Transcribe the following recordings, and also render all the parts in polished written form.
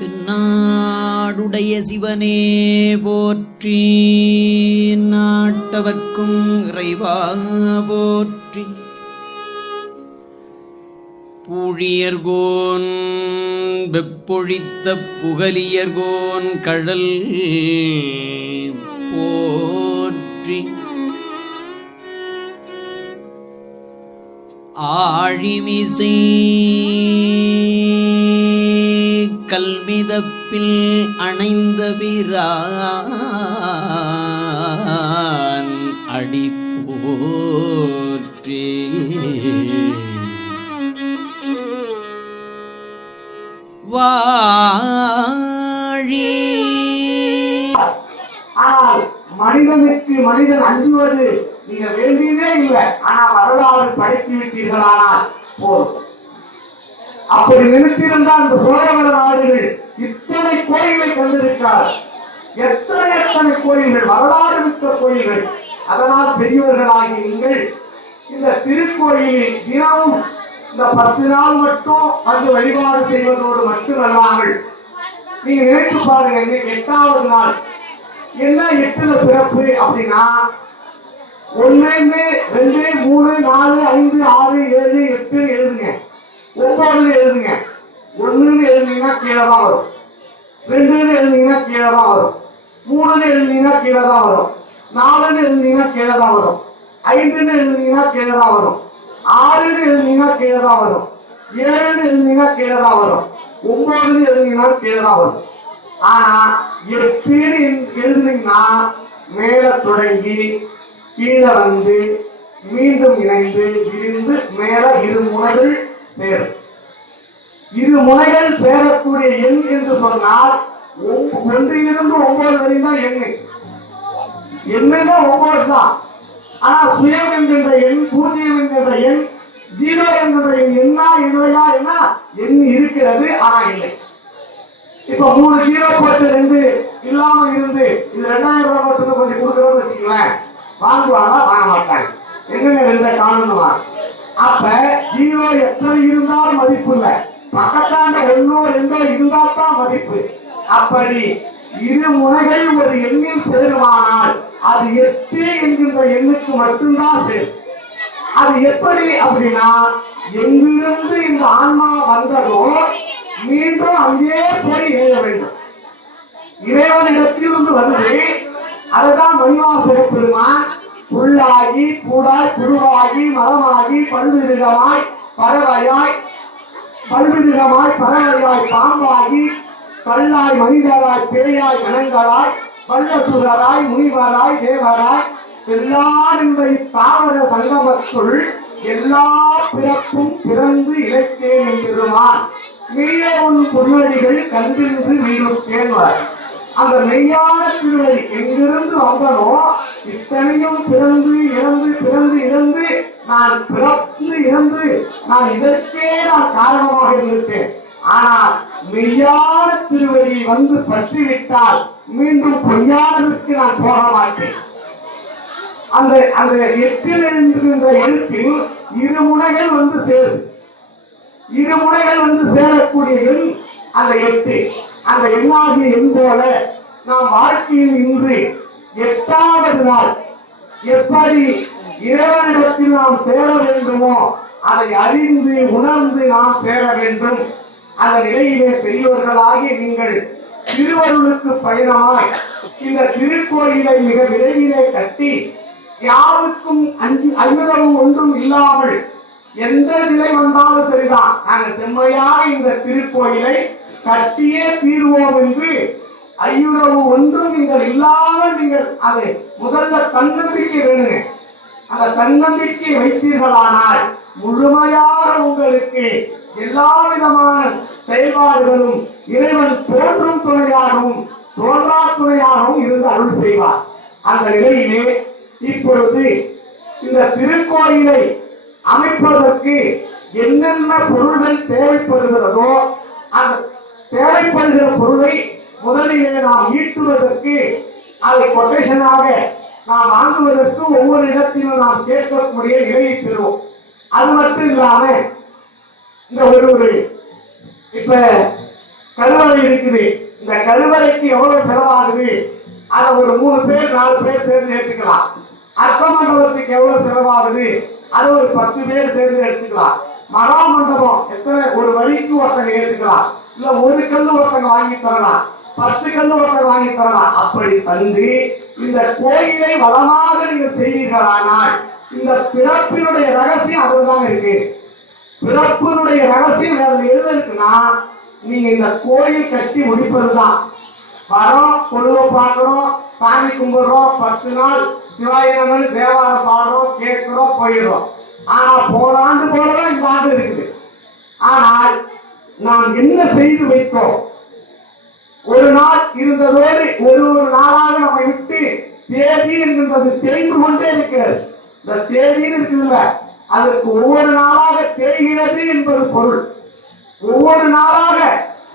தென்னாடுடைய சிவனே போற்றி, நாட்டவர்க்கும் இறைவா போற்றி. பூழியர்கோன் வெப்பொழித்த புகலியர்கோன் கழல் போற்றி. ஆழிமிசை கல்மிதப்பில் அணைந்த பிரான் அடி போற்றி. வாழி ஆனால் மனிதனுக்கு மனிதன் அஞ்சுவது நீங்க வேண்டியதே இல்லை. ஆனா வரலாறு படைத்து விட்டீர்களானால் போதும். அப்படி நினைத்திருந்தால் இந்த சோழவள நாடுகள் இத்தனை கோயிலை கண்டிருக்கார். எத்தனை கோயில்கள், வரலாறு மிக்க கோயில்கள். அதனால் பெரியவர்களாகி நீங்கள் இந்த திருக்கோயிலில் தினமும் இந்த 10 நாள் மட்டும் வந்து வழிபாடு செய்வதோடு மட்டுமல்லாமல் நீங்க நினைத்து பாருங்க, 8வது நாள் என்ன 8ல சிறப்பு அப்படின்னா 1 2 3 4 5 6 7 8 எழுதுங்க, 9 எழுதுங்க. 1 எழுதுனீங்கன்னா கீழே தான் வரும், 2 எழுதுனீங்கன்னா கீழே தான் வரும், 3 எழுதுனீங்கன்னா கீழே தான் வரும், 4 எழுதுனீங்கன்னா கீழே தான் வரும், 5 எழுதுனீங்கன்னா கீழே தான் வரும், 6 எழுதுனீங்கன்னா கீழே தான் வரும், 7 எழுதுனீங்கன்னா கீழே தான் வரும், 9 எழுதுனீங்கன்னா கீழே தான் வரும். ஆனா 8 எழுதுனீங்கன்னா மேல தொடங்கி கீழே வந்து மீண்டும் இணைந்து விரிந்து மேல இரு முனைகள் சேரும். இரு முனைகள் சேரக்கூடிய எண் என்று சொன்னால் 1லிருந்து 9 வரை தான் எண்ணுன்னா 9 தான். ஆனா சுயம் என்கின்ற எண், பூஜ்ஜியம் என்கின்ற எண், 0 என்கின்ற எண் என்ன இல்லையா என்ன எண் இருக்கிறது, ஆனா இல்லை. இப்ப 3 0 போட்டு 2 இல்லாம இருந்து இது 2000 ரூபாய் மட்டும் கொஞ்சம் கொடுக்குறோம்னு வச்சுக்கோங்களேன், வாங்குவாங்க வாங்க மாட்டாங்க. எங்க 2 காணணுமா? அப்ப 0 எத்தனை இருந்தாலும் மதிப்பு இல்லை, பக்கத்தாண்ட 1 2 இருந்தா தான் மதிப்பு. அப்படி இரு முனைகள் ஒரு எண்ணில் சேருமானால் அது 8 என்கின்ற எண்ணுக்கு மட்டும்தான் சேரும். அது எப்படி அப்படின்னா, எங்கிருந்து இந்த ஆன்மா வந்ததோ மீண்டும் அங்கே போய் எழுத வேண்டும். இறைவனிடத்திலிருந்து வருது. அதுதான் மணிவாசக பெருமான் புல்லாகி பூடாய் புழுவாகி மரமாகி பல்விருகமாய் பறவையாய் பாம்பாகி கல்லாய் மனிதராய் பேயாய் கணங்களாய் வல்லசுரராய் முனிவராய் தேவராய் எல்லாரின்பை தாவர சங்கமத்துள் எல்லா பிறப்பும் பிறந்து இழைத்தேன் என்கிறான். மெய்யே உன் பொருளடிகள் கண்டிருந்து மீண்டும் கேள்வார். அந்த மெய்யான திருவடி எங்கிருந்து வந்தனோ இத்தனையும் பிறந்து இறந்து பிறந்து இறந்து நான் பிறந்து இறந்து நான் இதற்கே நான் காரணமாக இருந்திருக்கேன். ஆனால் மெய்யான திருவடி வந்து பற்றிவிட்டால் மீண்டும் பொய்யானதற்கு நான் போக மாட்டேன். அந்த 8 என்கின்ற எழுத்தில் இரு முனைகள் வந்து சேரும். இரு முனைகள் வந்து சேரக்கூடிய எண் அந்த 8. அந்த எண்ணாகிய எண் போல நாம் வாழ்க்கையில் இன்று 8வது நாள் எப்படி இறைவனிடத்தில் நாம் சேர வேண்டுமோ அதை அறிந்து உணர்ந்து நாம் சேர வேண்டும். அந்த நிலையிலே பெரியவர்களாகி நீங்கள் திருவருளுக்கு பயணமாய் இந்த திருக்கோயிலை மிக விரைவிலே கட்டி யாருக்கும் அஞ்சுதவும் ஒன்றும் இல்லாமல் எந்த நிலை வந்தாலும் சரிதான், நாங்கள் செம்மையாக இந்த திருக்கோயிலை கட்டியே தீர்வோம் என்று ஐயுறவு ஒன்றும் நீங்கள் இல்லாமல் நீங்கள் அதை முதல்ல தன்னம்பிக்கை வேணுங்க. அந்த தன்னம்பிக்கை வைத்தீர்களானால் முழுமையாக உங்களுக்கு எல்லா விதமான செயல்பாடுகளும் இறைவன் தோன்றும் துணையாகவும் தோன்றா துணையாகவும் இருந்து அருள் செய்வார். அந்த நிலையிலே இப்பொழுது இந்த திருக்கோயிலை அமைப்பதற்கு என்னென்ன பொருள்கள் தேவைப்படுகிறதோ அந்த தேவைப்படுகிற பொருளை முதலிலே நாம் ஈட்டுவதற்கு அதை கொட்டேஷனாக நாம் வாங்குவதற்கு ஒவ்வொரு இடத்திலும் நாம் கேட்கக்கூடிய நிலையை பெறுவோம். அது மட்டும் இல்லாம இந்த ஒரு இப்ப கருவறை இருக்குது. இந்த கருவறைக்கு எவ்வளவு செலவாகுது? அதை ஒரு 3 பேர் 4 பேர் சேர்ந்து ஏற்றுக்கலாம். அர்த்த மண்டபத்துக்கு எவ்வளவு செலவாகுது? அதை ஒரு 10 பேர் சேர்ந்து எடுத்துக்கலாம். மகா மண்டபம் எத்தனை ஒரு வரிக்கு ஒருத்தங்க ஏற்றுக்கலாம். இல்ல ஒரு கல்லு ஒருத்தங்க வாங்கி தரலாம், 10 கல்லு ஒருத்தங்க வாங்கி தரலாம். அப்படி தந்து இந்த கோயிலை வளமாக நீங்கள் செய்வீர்களானால் இந்த பிறப்பினுடைய ரகசியம் அதுதான் இருக்கு. பிறப்பினுடைய ரகசியம் எதுல இருக்குன்னா, நீங்க இந்த கோயில் கட்டி முடிப்பதுதான். வரோம், பொழுவை பார்க்கிறோம், சாமி கும்பிடுறோம், 10 நாள் சிவாயிரங்கள் தேவாரம் பாடுறோம், கேட்கிறோம், போயிடுறோம். ஆனா போன ஆண்டு போலதான் இந்த ஆண்டு இருக்குது. ஆனால் நாம் என்ன செய்து வைத்தோம்? ஒரு நாள் இருந்ததோடு ஒரு நாளாக நம்மை விட்டு தேதி என்கின்றது தேய்ந்து கொண்டே இருக்கிறது. இந்த தேதின்னு இருக்குதுல்ல, அதற்கு ஒவ்வொரு நாளாக தேய்கிறது என்பது பொருள். ஒவ்வொரு நாளாக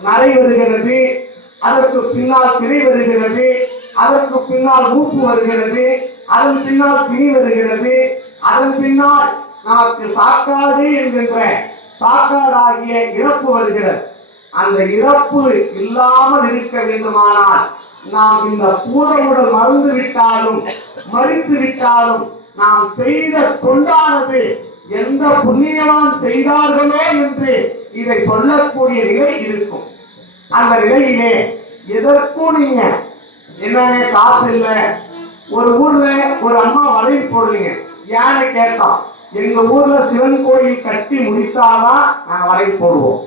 நரை வருகிறது, அதற்கு பின்னால் திரை வருகிறது, அதற்கு பின்னால் ஊப்பு வருகிறது, அதன் பின்னால் திணி வருகிறது, அதன் பின்னால் நமக்கு சாக்காடு என்கின்ற சாக்காடாகிய இறப்பு வருகிறது. அந்த இறப்பு இல்லாமல் இருக்க வேண்டுமானால் நாம் இந்த பூத உடல் மறந்து விட்டாலும் மறித்து விட்டாலும் நாம் செய்த தொண்டானது எந்த புண்ணியவான் செய்தார்களோ என்று இதை சொல்லக்கூடிய நிலை இருக்கும். அந்த நிலையிலே எதற்கும் நீங்க என்ன காசு இல்லை. ஒரு ஊர்ல ஒரு அம்மா வளையல் போடுறீங்க, ஏன்னு கேட்டோம். எங்க ஊர்ல சிவன் கோயில் கட்டி முடித்தாதான் நாங்க வளையல் போடுவோம்.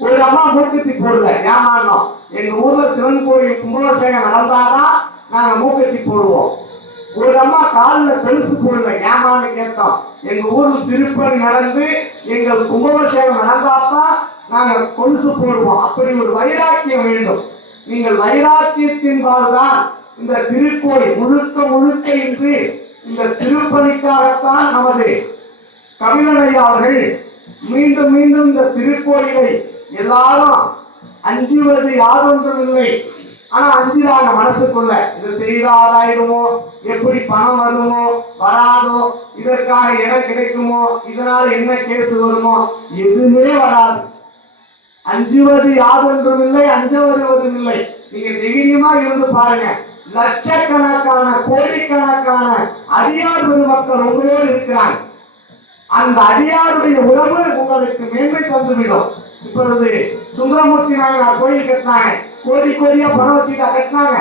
ஒரு அம்மா மூக்குத்தி போடல, ஏமாந்தோம். எங்க ஊர்ல சிவன் கோயில் கும்பாபிஷேகம் நடந்தாதான் நாங்க மூக்குத்தி போடுவோம். ஒரு அம்மா காலில் பெருசு போடல, ஏமான்னு கேட்டோம். எங்க ஊர்ல திருப்பணி நடந்து எங்கள் கும்பாபிஷேகம் நடந்தாதான் நாங்க கொலுசு போடுவோம். அப்படி ஒரு வைராக்கியம் வேண்டும். நீங்கள் வைராக்கியத்தின்பால்தான் இந்த திருக்கோயில் முழுக்க முழுக்க இன்று இந்த திருப்பணிக்காகத்தான் நமது கபிலனையா அவர்கள் மீண்டும் மீண்டும் இந்த திருக்கோயிலை எல்லாரும் அஞ்சுவது யாதொன்றும் இல்லை. ஆனா அஞ்சுறாங்க மனசுக்குள்ள, இது செய்தாதாயிடுமோ, எப்படி பணம் வருமோ வராதோ, இதற்காக இடம் கிடைக்குமோ, இதனால என்ன கேஸ் வருமோ, எதுவுமே வராது. அஞ்சுவது யாதொன்றும் இல்லை, அஞ்ச வருவதும் இல்லை. நீங்க தைரியமா இருந்து பாருங்க. லட்சக்கணக்கான கோடிக்கணக்கான அடியார் பெருமக்கள் உங்களோடு இருக்கிறாங்க. அந்த அடியாருடைய உறவு உங்களுக்கு மேன்மை தந்துவிடும். இப்பொழுது சுந்தரமூர்த்தி நாயனார் கோயில் கட்டினாங்க, கோடி கோடியா பணம் வச்சுட்டா கட்டினாங்க.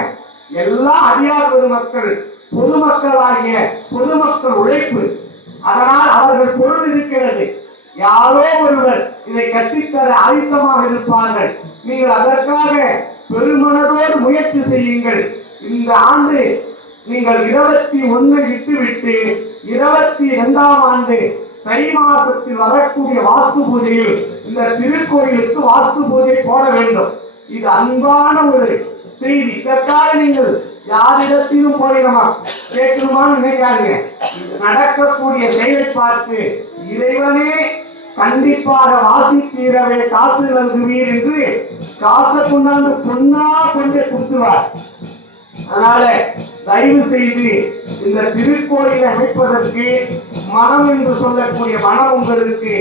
எல்லா அடியார் பெருமக்கள் பொதுமக்களாகிய பொதுமக்கள் உழைப்பு. அதனால் அவர்கள் பொருள் இருக்கிறது. யாரோ ஒருவர் இதை கட்டித்தர ஆயத்தமாக இருப்பார்கள். நீங்கள் அதற்காக பெருமனதோடு முயற்சி செய்யுங்கள். இந்த ஆண்டு நீங்கள் 21 விட்டுவிட்டு 22ஆம் ஆண்டு தை மாசத்தில் வரக்கூடிய வாஸ்து பூஜையில் இந்த திருக்கோயிலுக்கு வாஸ்து பூஜை போட வேண்டும். இது அன்பான ஒரு செய்தி. இதற்காக நீங்கள் யாரிடத்திலும் போய் நம்ம கேட்கணுமான்னு நினைக்காதீங்க. நடக்கக்கூடிய செயலை பார்த்து இறைவனே கண்டிப்பாக வாசித்தீரவே காசு நல்குவீர் என்று காசை கொண்டாந்து பொண்ணா கொண்டே கொடுத்துவார். அதனால தயவு செய்து இந்த திருக்கோயிலை அமைப்பதற்கு மனம் என்று சொல்லக்கூடிய மனம் உங்களுக்கு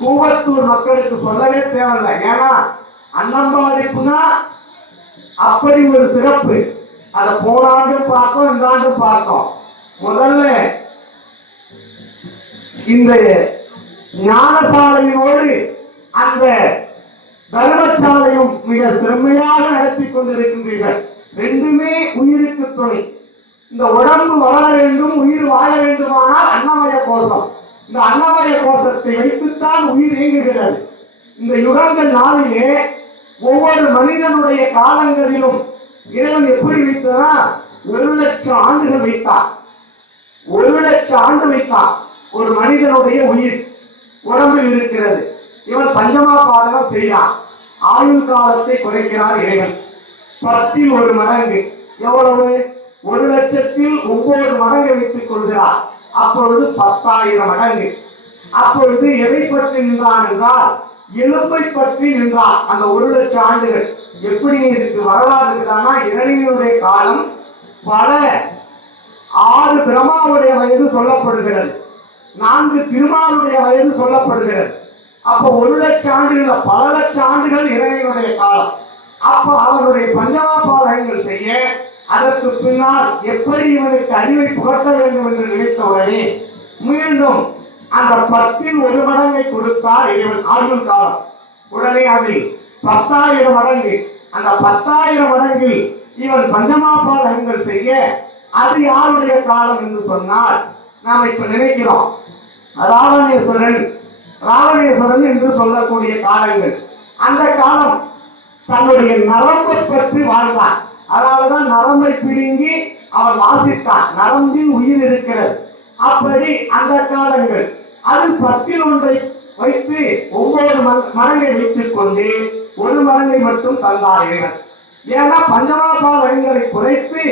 கூவத்தூர் மக்களுக்கு சொல்லவே தேவையில்லை. ஏன்னா அன்னம்பாடிப்புனா அப்படி ஒரு சிறப்பு. அதை போன ஆண்டும் பார்த்தோம், இந்த ஆண்டும் பார்த்தோம். முதல்ல இந்த ஞானசாலையினோடு அந்த தர்மசாலையும் மிக செம்மையாக நடத்தி கொண்டிருக்கின்றீர்கள். ரெண்டுமே உயிருக்கு துணை. இந்த உடம்பு வளர வேண்டும், உயிர் வாழ வேண்டுமானால் அன்னமய கோஷம். இந்த அன்னமய கோஷத்தை வைத்துத்தான் உயிர் இயங்குகிறது. இந்த யுகங்கள் நாளிலே ஒவ்வொரு மனிதனுடைய காலங்களிலும் இறைவன் எப்படி வைத்ததா 1,00,000 ஆண்டுகள் வைத்தார். 1,00,000 ஆண்டு வைத்தார். ஒரு மனிதனுடைய உயிர் உடம்பில் இருக்கிறது. இவன் பஞ்சமா பாதகம் செய்கிறான். ஆயுள் காலத்தை குறைக்கிறார் இறைவன். 10 1 மடங்கு எவ்வளவு? 1,00,000 மடங்கு வைத்துக் கொள்கிறார். அப்பொழுது 10,000 மடங்கு. அப்பொழுது எதை பற்றி நின்றான் என்றால் எலும்பை பற்றி நின்றார். அந்த 1,00,000 ஆண்டுகள் எப்படி இருக்கு வரலாறு இருக்குதானா? இரணியனுடைய காலம் பல 6 பிரம்மாவுடைய வயது சொல்லப்படுகிறது, 4 திருமாலுடைய வயது சொல்லப்படுகிறது. அப்ப 1,00,000 ஆண்டுகள் பல லட்சம் ஆண்டுகள் இறைவனுடைய காலம். அப்ப அவனுடைய பஞ்சமாபாதகங்கள் செய்ய அதற்கு பின்னால் எப்படி இவனுக்கு அறிவை புகட்ட வேண்டும் என்று நினைத்தவுடனே மீண்டும் அந்த 10ல் 1 மடங்கை கொடுத்தார் இறைவன் ஆயுள் காலம். உடனே அதில் 10,000 மடங்கு, அந்த 10,000 மடங்கில் இவன் பஞ்சமாபாதகங்கள் செய்ய அது யாருடைய காலம் என்று சொன்னால் நாம் இப்ப நினைக்கிறோம் ராவணேஸ்வரன் என்று சொல்லக்கூடிய காலங்கள். அந்த காலம் தன்னுடைய நரம்பை பற்றி வாழ்ந்தான். அதனாலதான் நரம்பை பிடுங்கி அவன் வாசித்தான். நரம்பில் உயிர் இருக்கிறது. அப்படி அந்த காலங்கள் அது 10ல் 1 வைத்து 9 மடங்கை வைத்துக் கொண்டு 1 மடங்கை மட்டும் தந்தார் இறைவன். ஏன்னா பஞ்சமாபாதகங்களை குறைத்து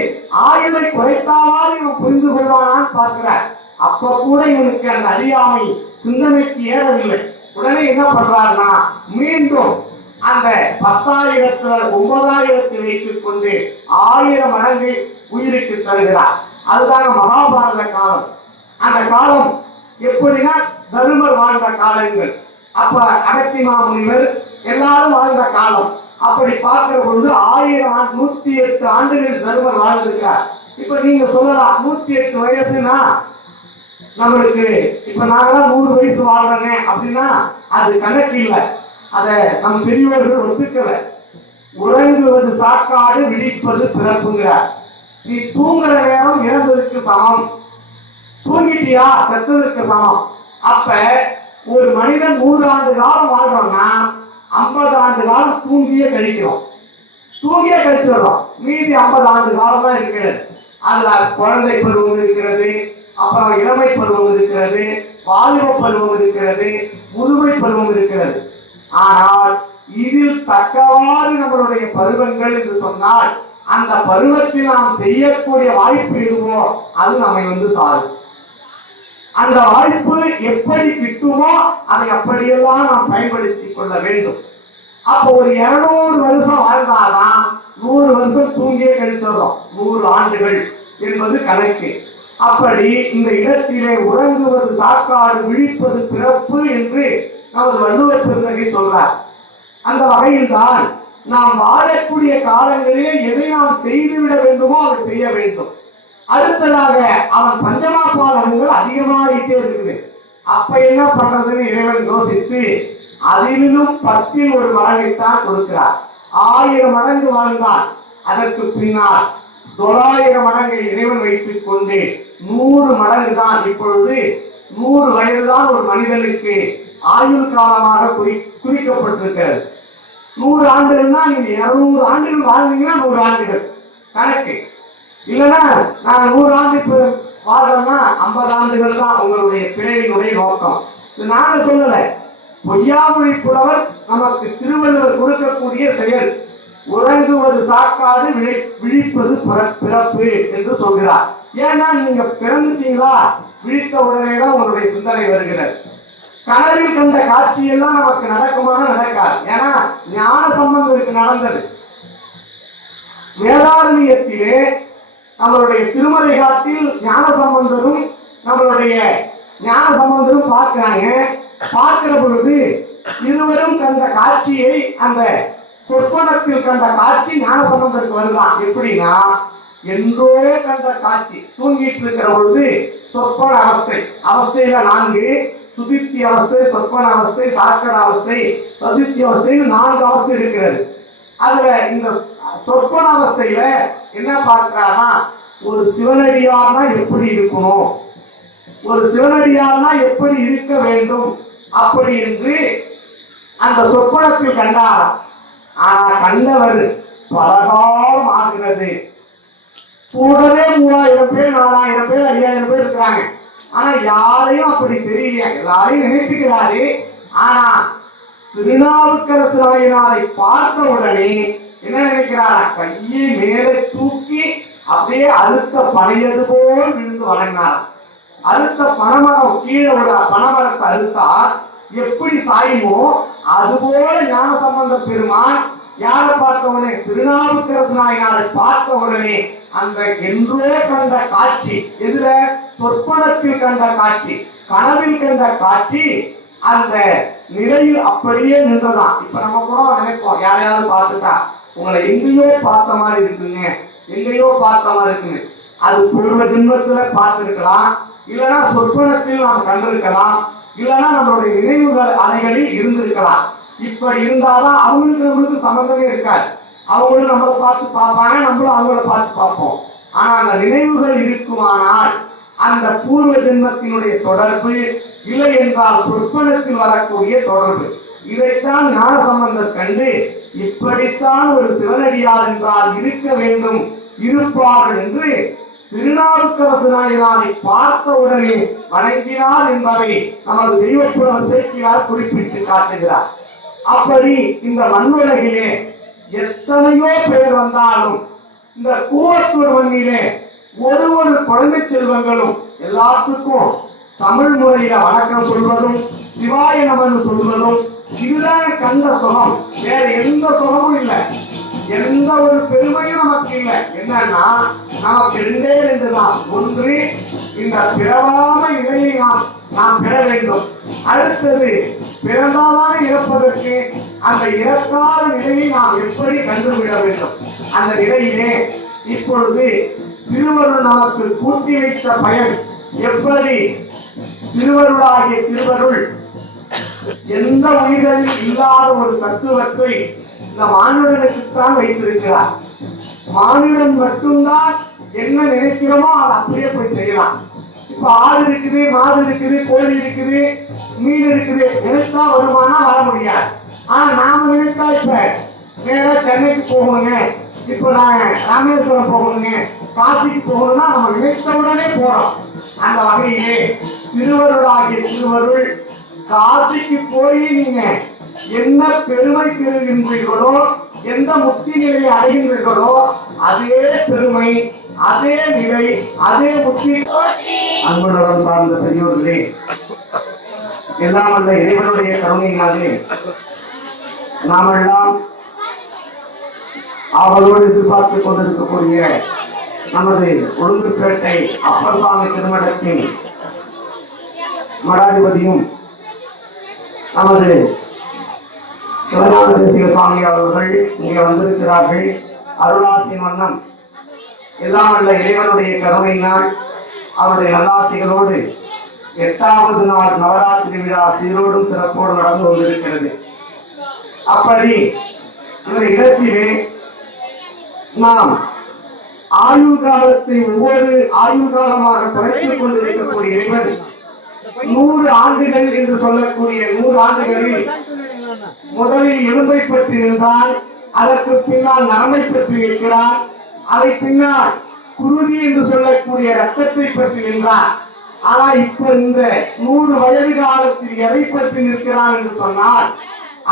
ஆயுளை குறைத்தாவால் இவன் புரிந்து கொள்வானான்னு பார்க்கிறார். அப்ப கூட இவனுக்கு அந்த அறியாமை சிந்தனைக்கு ஏறவில்லை. உடனே என்ன பண்றாருன்னா மீண்டும் அந்த 10,000ல் 9,000 வைத்துக் கொண்டு 1000 மடங்கை உயிருக்கு தருகிறார். அதுதான் மகாபாரத காலம். அந்த காலம் எப்படின்னா தருமர் வாழ்ந்த காலங்கள். அப்ப அகத்திமா முனிவர் எல்லாரும் வாழ்ந்த காலம். அப்படி பார்க்கிற பொழுது 108 ஆண்டுகள் தருமர் வாழ்ந்திருக்கிறார். இப்ப நீங்க சொல்லலாம் 108 வயசுனா நம்மளுக்கு இப்ப நாங்களாம் 100 வயசு வாழ்றேங்க அப்படின்னா அது கணக்கு இல்லை. அதை நம் பெரியவர்கள் ஒத்துக்கல. உறங்குவது சாக்காடு, விழிப்பது பிறப்புங்கிறார். நீ தூங்குற நேரம் இறந்ததுக்கு சமம், தூங்கிட்டியா செத்ததுக்கு சமம். அப்ப ஒரு மனிதன் 100 ஆண்டு காலம் வாழ்றோம்னா 50 ஆண்டு காலம் தூங்கியே கழிக்கிறோம். மீதி 50 ஆண்டு காலம் தான் இருக்கிறது. அதுல குழந்தை பருவம் இருக்கிறது, அப்புறம் இளமை பருவம் இருக்கிறது, வாலிப பருவம் இருக்கிறது, முதுமை பருவம் இருக்கிறது. ஆனால் இதில் தக்கவாறு நம்மளுடைய பருவங்கள் என்று சொன்னால் அந்த பருவத்தில் நாம் செய்யக்கூடிய வாய்ப்பு எதுவோ அது நம்மை சாரும். அந்த வாய்ப்பு எப்படி கிட்டுமோ அதை அப்படியெல்லாம் நாம் பயன்படுத்திக் கொள்ள வேண்டும். அப்போ ஒரு 200 வருஷம் வாழ்ந்தாதான் 100 வருஷம் தூங்கியே கழிச்சிடறோம். 100 ஆண்டுகள் என்பது கணக்கு. அப்படி இந்த இடத்திலே உறங்குவது சாக்காடு, விழிப்பது பிறப்பு என்று நமது வள்ளுவர் பெருந்தகை சொல்றார். அந்த வகையில் தான் நாம் வாழக்கூடிய காலங்களிலே எதை நாம் செய்துவிட வேண்டுமோ அதை செய்ய வேண்டும். அடுத்ததாக அவன் பஞ்சமாபாதகங்கள் அதிகமாகிட்டே இருக்குது. அப்ப என்ன பண்றதுன்னு இறைவன் யோசித்து அதிலும் 10ல் 1 மடங்கைத்தான் கொடுக்கிறார். 1000 மடங்கு வாழ்ந்தான். அதற்கு பின்னால் 900 மடங்கை இறைவன் வைத்துக் கொண்டு 100 மடங்கு தான். இப்பொழுது 100 வயதுதான் ஒரு மனிதனுக்கு ஆயுள் காலமாக குறிக்கப்பட்டிருக்கிறது. 100 ஆண்டுகள்னா நீங்க 200 ஆண்டுகள் வாழ்ந்தீங்கன்னா 100 ஆண்டுகள் கணக்கு. இல்லைன்னா நான் 100 ஆண்டு வாழ்றேன்னா 50 ஆண்டுகள் தான் உங்களுடைய பிறவினுடைய நோக்கம். நாங்க சொல்லல, பொய்யாமொழி புலவர் நமக்கு திருவள்ளுவர் கொடுக்கக்கூடிய செயல். உறங்குவது சாக்காடு, விழிப்பது பிறப்பு என்று சொல்கிறார். ஏன்னா நீங்க பிறந்துட்டீங்களா, விழித்த உடனே தான் உங்களுடைய சிந்தனை வருகிறது. கனவில் கண்ட காட்சியெல்லாம் நமக்கு நடக்குமான நடக்காது. ஏன்னா ஞான சம்பந்தருக்கு நடந்தது. வேதாரண்யத்திலே நம்மளுடைய திருமலை காட்டில் ஞான சம்பந்தரும் பார்க்கிறாங்க. பார்க்கிற பொழுது இருவரும் கண்ட காட்சியை, அந்த சொற்பனத்தில் கண்ட காட்சி ஞான சம்பந்தருக்கு வருதான். எப்படின்னா என்றோ கண்ட காட்சி. தூங்கிட்டு இருக்கிற பொழுது சொற்பன அவஸ்தையில 4 சுதித்தி அவஸ்தை, சொற்பன அவஸ்தை, சாக்கர அவஸ்தை, சதுர்த்தி அவஸ்தைன்னு 4 அவஸ்தை இருக்கிறது. அதுல இந்த சொற்பன அவஸ்தையில என்ன பார்க்கிறான்னா, ஒரு சிவனடியார்னா எப்படி இருக்கணும், ஒரு சிவனடியார்னா எப்படி இருக்க வேண்டும் அப்படி என்று அந்த சொற்பனத்தில் கண்டார். ஆனா கண்டவர் பலகாலம் ஆகிறது. கூடவே 3000 பேர், 4000 பேர், 5000 பேர் இருக்கிறாங்க. ஆனா யாரையும் அப்படி தெரியல. எல்லாரையும் நினைத்துக்கிறாரு. ஆனா திருநாவுக்கரசு நாயனாரை பார்த்த உடனே என்ன நினைக்கிறாரா, கையை மேலே தூக்கி அப்படியே அறுத்த பனையது போல் விழுந்து வணங்கினார். அறுத்த பனைமரம் கீழே உள்ள பனைமரத்தை அறுத்தா எப்படி சாயுமோ அதுபோல ஞான சம்பந்த பெருமான் யாரை பார்த்த உடனே, திருநாவுக்கரசு நாயனாரை பார்த்த உடனே அந்த என்றோ கண்ட காட்சி, எதுல சொற்பனத்தில் கண்ட காட்சி, கனவில் கண்ட காட்சி அந்த நிலையில் அப்படியே நின்றதான். இப்ப நம்ம கூட நினைப்போம், யாரையாவது பார்த்துட்டா உங்களை எங்கேயோ பார்த்த மாதிரி இருக்குங்க, எங்கேயோ பார்த்த மாதிரி இருக்குங்க. அது பூர்வ ஜென்மத்துல பார்த்திருக்கலாம், இல்லைன்னா சொற்பனத்தில் நாம் கண்டிருக்கலாம், இல்லைன்னா நம்மளுடைய நினைவுகள் அலைகளில் இருந்திருக்கலாம். இப்படி இருந்தாதான் அவங்களுக்கு நம்மளுக்கு சம்பந்தமே இருக்காது. அவங்களும் நம்மளை பார்த்து பார்ப்பாங்க, நம்மளும் அவங்கள பார்த்து பார்ப்போம். ஆனா அந்த நினைவுகள் இருக்குமானால் அந்த பூர்வ ஜென்மத்தினுடைய தொடர்பு, இல்லை என்றால் சொற்பனத்தில் வரக்கூடிய தொடர்பு. இதைத்தான் ஞான சம்பந்தர் கண்டு இப்படித்தான் ஒரு சிவனடியார் என்றால் இருக்க வேண்டும், இருப்பார்கள் என்று திருநாவுக்கரசு நாயனாரை பார்த்த உடனே வணங்கினார் என்பதை நமது தெய்வப்புறம் சேர்க்கிறார் குறிப்பிட்டு காட்டுகிறார். அப்படி இந்த மண்ணுலகிலே எத்தனையோ பேர் வந்தாலும் இந்த கூவத்தூர் மண்ணிலே ஒரு குழந்தை செல்வங்களும் எல்லாத்துக்கும் தமிழ் முறையில வணக்கம் சொல்வதும் சிவாய நமன்னு சொல்வதும் இதுதான் கண்ட சுகம். வேற எந்த சுகமும் இல்லை, எந்த ஒரு பெருமையும் நமக்கு இல்லை. என்னன்னா நமக்கு ரெண்டே ரெண்டு தான். ஒன்று, இந்த பிறவாம நிலையை நாம் பெற வேண்டும். அடுத்தது, பிறந்தாதான் இறப்பதற்கு அந்த இறக்காத நிலையை நாம் எப்படி கண்டுபிட வேண்டும். அந்த நிலையிலே இப்பொழுது திருவருள் நமக்கு கூட்டி வைத்த பயன் எப்படி? திருவருளாகிய திருவருள் எந்த உயிரில் இல்லாத ஒரு தத்துவத்தை இந்த மானுடனுக்குத்தான் வைத்திருக்கிறார். மானுடன் மட்டும்தான் என்ன நினைக்கிறோமோ அதை அப்படியே போய் செய்யலாம். இப்ப ஆடு இருக்குது, மாடு இருக்குது, கோழி இருக்குது, மீன் இருக்குது, நினைச்சா வருமானா வர முடியாது. ஆனா நாம நினைச்சா இப்ப நேரா சென்னைக்கு போகணுங்க, இப்ப நான் ராமேஸ்வரம் போகணுங்க, காசிக்கு போகணும்னா நம்ம நினைத்த உடனே போறோம். அந்த வகையிலே திருவருளாகிய திருவருள் காசிக்கு போய் நீங்க என்ன பெருமை பெறுகின்றீர்களோ, எந்த முக்தி நிலையை அடைகின்றீர்களோ, அதே பெருமை, அதே நிலை, அதே முக்தி. அன்புடன் சார்ந்த பெரியோர்களே, எல்லாம் வல்ல இறைவனுடைய கருணையினாலே நாமெல்லாம் அவளோடு எதிர்பார்த்துக் கொண்டிருக்கக்கூடிய நமது உளுந்தூர்பேட்டை அப்பர்சாமி திருமணத்தின் மடாதிபதியும் நமது சிவஞான தேசிக சுவாமி அவர்கள் இங்கே வந்திருக்கிறார்கள். அருளாசின் வண்ணம் எல்லாம் வல்ல இறைவனுடைய கருணையினால் அவருடைய நல்லாசிகளோடு 8வது நாள் நவராத்திரி விழா சீரோடும் சிறப்போடு நடந்து கொண்டிருக்கிறது. அப்படி இந்த இடத்திலே நாம் ஆயுள் காலத்தை ஒவ்வொரு ஆயுள் காலமாக குறைத்துக் கொண்டிருக்கக்கூடிய இறைவன் 100 ஆண்டுகள் என்று சொல்லக்கூடிய 100 ஆண்டுகளில் முதலில் எலும்பை பற்றி இருந்தால், அதற்கு பின்னால் நரம்பை பற்றி இருக்கிறார், அதை பின்னால் குருதி என்று சொல்லக்கூடிய ரத்தத்தை பற்றி நின்றார். ஆனா இப்ப இந்த 100 வயது காலத்தில் எதை பற்றி நிற்கிறார் என்று சொன்னால்,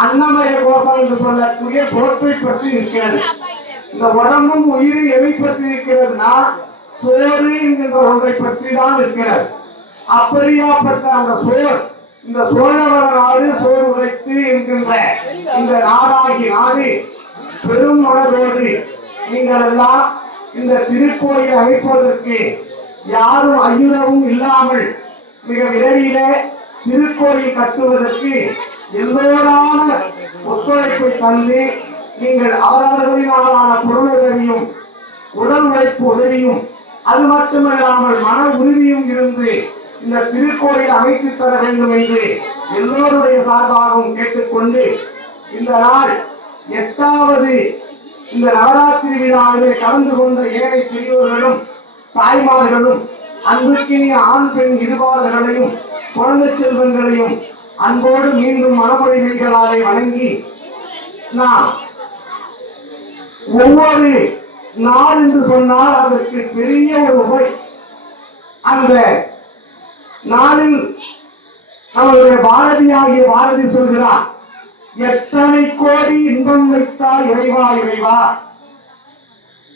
அன்னமய கோஷம் என்று சொல்லக்கூடிய சோற்றை பற்றி நிற்கிறது. இந்த உடம்பும் உயிரும் எதை பற்றி இருக்கிறதுனா சோறு என்கின்ற ஒன்றை பற்றி தான் இருக்கிறது. அப்படியாப்பட்ட அந்த சோர், இந்த சோழவர நாடு சோறு உழைத்து என்கின்ற இந்த நாடாகி நாடு பெரும் மனதோடு நீங்கள் எல்லாம் இந்த திருக்கோயில் அமைப்பதற்கு யாரும் ஐயுறவும் இல்லாமல் மிக விரைவில திருக்கோயில் கட்டுவதற்கு எல்லோரான ஒத்துழைப்பை தந்து நீங்கள் அவரவர்களினாலான பொருளுதவியும் உடல் உழைப்பு உதவியும் அது மட்டுமல்லாமல் மன உறுதியும் இருந்து இந்த திருக்கோயில் அமைத்து தர வேண்டும் என்று எல்லோருடைய சார்பாகவும் கேட்டுக்கொண்டு, இந்த நாள் 8வது இந்த நவராத்திரி விழாவிலே கலந்து கொண்ட ஏழை பெரியோர்களும் தாய்மார்களும் அன்புக்கினிய ஆண் பெண் இருபாலர்களையும் குழந்தை செல்வங்களையும் அன்போடு மீண்டும் மனமொழிகளாலே வணங்கி, நாம் ஒவ்வொரு நாள் என்று சொன்னால் அதற்கு பெரிய ஒரு உரை. அந்த நாளில் நம்மளுடைய பாரதியாகிய பாரதி சொல்கிறார், எத்தனை கோடி இன்பம் வைத்தால் இறைவா இறைவா,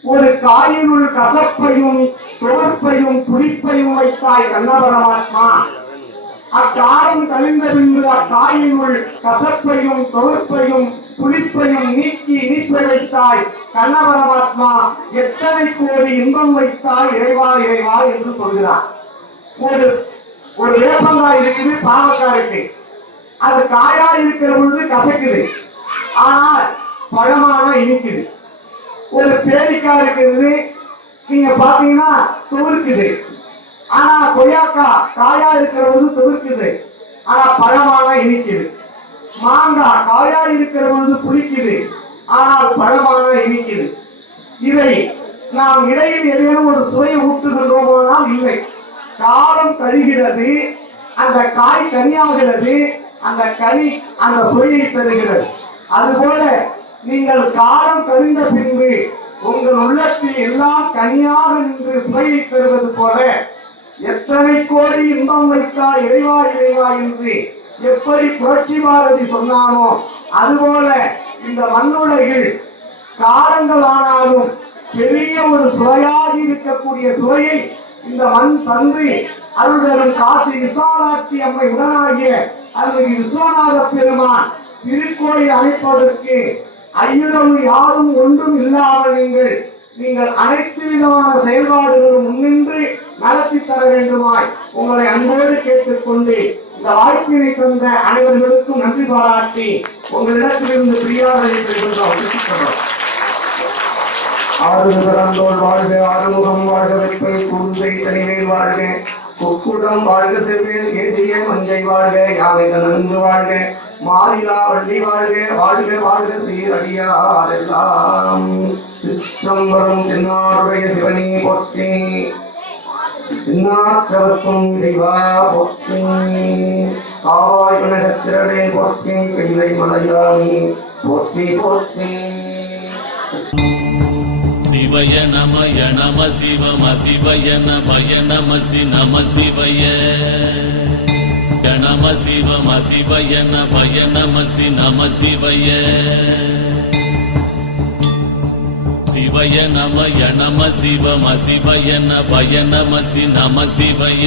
ஒரு காயினுள் கசப்பையும் துவர்ப்பையும் புளிப்பையும் வைத்தாய் கண்ணபரமாத்மா, அக்காரம் கழிந்த பின்பு அக்காயினுள் கசப்பையும் துவர்ப்பையும் புளிப்பையும் நீக்கி இனிப்பை வைத்தாய் கண்ணபரமாத்மா, எத்தனை கோடி இன்பம் வைத்தாய் இறைவா இறைவா என்று சொல்கிறார். ஒரு வேப்பங்காய் இருக்குது, பாவக்காய் இருக்கு. அது காயா இருக்கிற பொழுது கசக்குது, ஆனால் பழமான இனிக்குது. ஒரு பேரிக்காய் இருக்கிறது, நீங்க பாத்தீங்கன்னா துவர்க்குது, ஆனா கொய்யாக்கா காயா இருக்கிற பொழுது துவர்க்குது, ஆனா பழமான இனிக்குது. மாங்காய் காயா இருக்கிற பொழுது புளிக்குது, ஆனால் பழமான இனிக்குது. இதை நாம் இடையில் ஏதேனும் ஒரு சுவையை ஊட்டுகின்றோமானால் இல்லை. காலம் கழிகிறது, அந்த காய் கனியாகிறது, அந்த கனி அந்த சுவையை பெறுகிறது. அதுபோல நீங்கள் காலம் கழிந்த பின்பு உங்கள் உள்ளத்தில் எல்லாம் கனியாக நின்று சுவையை பெறுவது போல எத்தனை கோடி இன்பம் வைத்தால் இறைவா இறைவா என்று எப்படி புரட்சி பாரதி சொன்னானோ அதுபோல இந்த மண்ணுலகில் காலங்கள் ஆனாலும் பெரிய ஒரு சுவையாகி இருக்கக்கூடிய சுவையை இந்த மண் தந்து அருள்தரும் காசி விசாலாட்சி அம்மை உடனாகிய அருள்மிகு விஸ்வநாத பெருமான் திருக்கோயில் அமைப்பதற்கு ஐயுறவு யாரும் ஒன்றும் இல்லாமல் நீங்கள் அனைத்து விதமான செயல்பாடுகளும் முன்னின்று நடத்தி தர வேண்டுமாய் உங்களை அன்போடு கேட்டுக்கொண்டு இந்த வாய்ப்பினை தந்த அனைவர்களுக்கும் நன்றி பாராட்டி உங்களிடத்திலிருந்து பிரியாதனை பெறுகின்றோம். ஆறுதல் வாழ்க, ஆறுமுகம் வாழ்க, வெப்பை குருந்தை தனிமேல் வாழ்க, கொக்குடம் வாழ்க, செவ்வேல் ஏதிய மஞ்சை வாழ்க, யானை நன்கு வாழ்க, மாறிலா வள்ளி வாழ்க, வாழ்க வாழ்க சீரடியாரெல்லாம். திருச்சம்பரம் தென்னாருடைய சிவனே போற்றி, தென்னாற்றவர்க்கும் இறைவா போற்றி, காவாய் கனகத்திரளே போற்றி, பிள்ளை மலையானி போற்றி போற்றி. சிவய நமய நம சிவம சிவய நமய நம சி நம சிவய நம சிவம சிவய நமய நம சி நம சிவய சிவய நமய நம சிவம சிவய நமய நம சி நம சிவய